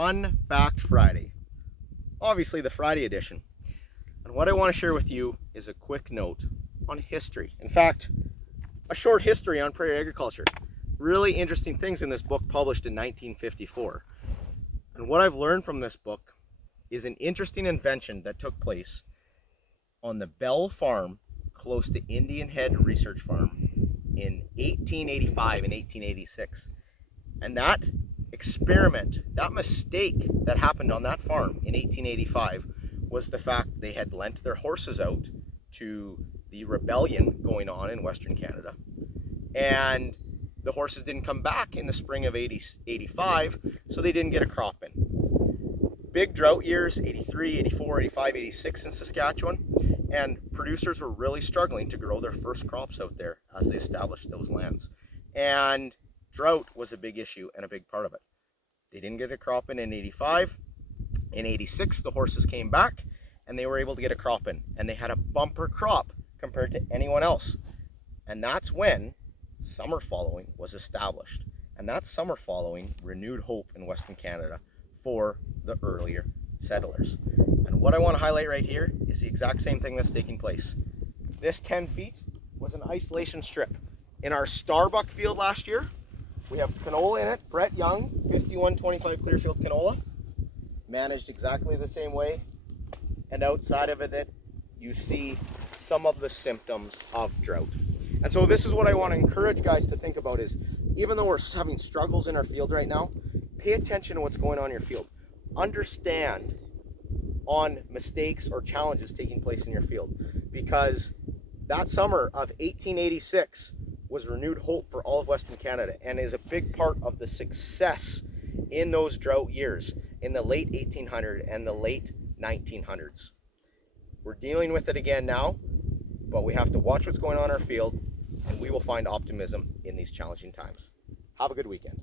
Fun Fact Friday. Obviously the Friday edition. And what I want to share with you is a quick note on history. In fact, a short history on prairie agriculture. Really interesting things in this book published in 1954. And what I've learned from this book is an interesting invention that took place on the Bell Farm close to Indian Head Research Farm in 1885 and 1886. And that experiment, that mistake that happened on that farm in 1885 was the fact they had lent their horses out to the rebellion going on in Western Canada. And the horses didn't come back in the spring of 85, so they didn't get a crop in. Big drought years, 83, 84, 85, 86 in Saskatchewan, and producers were really struggling to grow their first crops out there as they established those lands. And drought was a big issue and a big part of it. They didn't get a crop in 85. In 86, the horses came back and they were able to get a crop in, and they had a bumper crop compared to anyone else. And that's when summer following was established. And that summer following renewed hope in Western Canada for the earlier settlers. And what I want to highlight right here is the exact same thing that's taking place. This 10 feet was an isolation strip. In our Starbuck field last year, we have canola in it, Brett Young, 5125 Clearfield canola, managed exactly the same way. And outside of it, you see some of the symptoms of drought. And so this is what I want to encourage guys to think about is, even though we're having struggles in our field right now, pay attention to what's going on in your field. Understand on mistakes or challenges taking place in your field, because that summer of 1886 was renewed hope for all of Western Canada and is a big part of the success in those drought years in the late 1800s and the late 1900s. We're dealing with it again now, but we have to watch what's going on in our field, and we will find optimism in these challenging times. Have a good weekend.